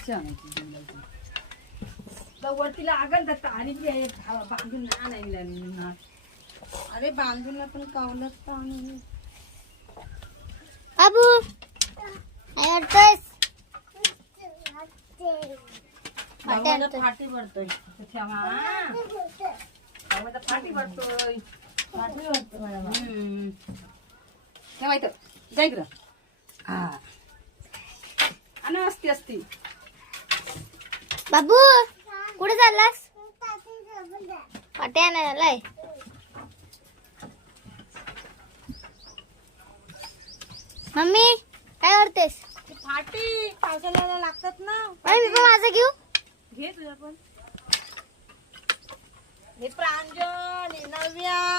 मासे आणायची वरतीला आगन तर आणि बांधून आणायला. अरे बांधून पण कावलंच का बाबू काय करतोयस? फाटी भरतोय. फाटी भरतोय. फाटी भरतोय. तेव्हा इथं जाय ग. हा आणि असती असती. बाबू कुठे चाललास? पाट्या आणायला. मम्मी काय करतेस? फाटी पावसाळ्याला लागतात ना. मी पण माझं घेऊ. घे तुझ्या पण. हे प्रांजल, हे नव्या.